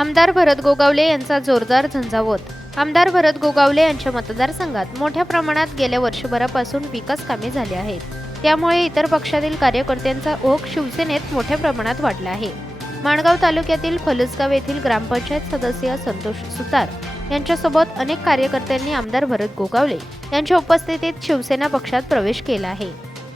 आमदार भरत गोगावले यांचा जोरदार झंझावत. आमदार भरत गोगावले यांच्या मतदारसंघात मोठ्या प्रमाणात गेल्या वर्षभरापासून विकास कामे झाली आहेत. त्यामुळे इतर पक्षातील कार्यकर्त्यांचा ओघ शिवसेनेत मोठ्या प्रमाणात वाढला आहे. माणगाव तालुक्यातील फलसगाव येथील ग्रामपंचायत सदस्य संतोष सुतार यांच्यासोबत अनेक कार्यकर्त्यांनी आमदार भरत गोगावले यांच्या उपस्थितीत शिवसेना पक्षात प्रवेश केला आहे.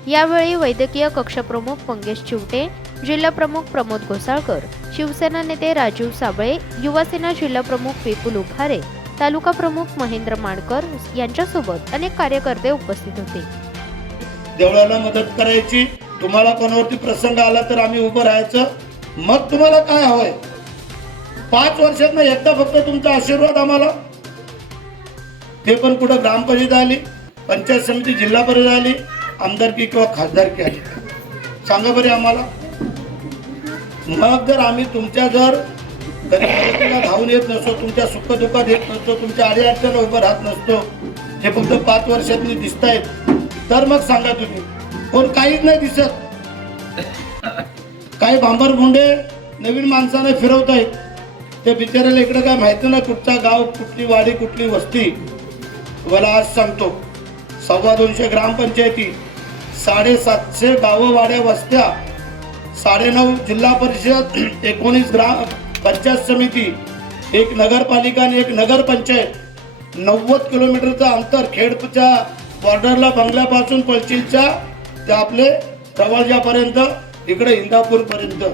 यावेळी वैद्यकीय कक्षप्रमुख मंगेश चिवटे जिल्हाप्रमुख प्रमोद घोसाळकर शिवसेना नेते राजीव साबळे युवासेना जिल्हाप्रमुख विपुल उभारे तालुका प्रमुख महेंद्र माडकर यांच्यासोबत अनेक कार्यकर्ते उपस्थित होते. देवळाला मदत करायची तुम्हाला कोणावरती प्रसंग आला तर आम्ही उभं राहायचं. मग तुम्हाला काय हवंय? पाच वर्षात एकदा फक्त तुमचा आशीर्वाद आम्हाला. ते पण कुठं ग्रामपंचायत आली पंचायत समिती जिल्हा परिषद आली आमदारकी किंवा खासदारकी आली. सांगा बरे आम्हाला. मग जर आम्ही तुमच्या जर गरीब धावून येत नसतो तुमच्या सुखदुःखात येत नसतो तुमच्या अडीअडचण उभं राहत नसतो हे फक्त पाच वर्षातनी दिसत आहेत तर मग सांगा तुम्ही कोण काहीच नाही दिसत. काही भांबर भोंडे नवीन माणसाने फिरवत आहेत ते बिचारायला इकडे काय माहिती ना कुठचा गाव कुठली वाडी कुठली वस्ती. तुम्हाला आज सांगतो सव्वा दोनशे ग्रामपंचायती साडेसातशे गावं वाड्या वस्त्या साडेनऊ जिल्हा परिषद एकोणीस ग्राम पंचायत समिती एक नगरपालिका आणि एक नगरपंचायत. नव्वद किलोमीटरचं अंतर खेडच्या बॉर्डरला बंगल्यापासून पलचिलच्या ते आपले प्रवाजापर्यंत इकडे इंदापूरपर्यंत.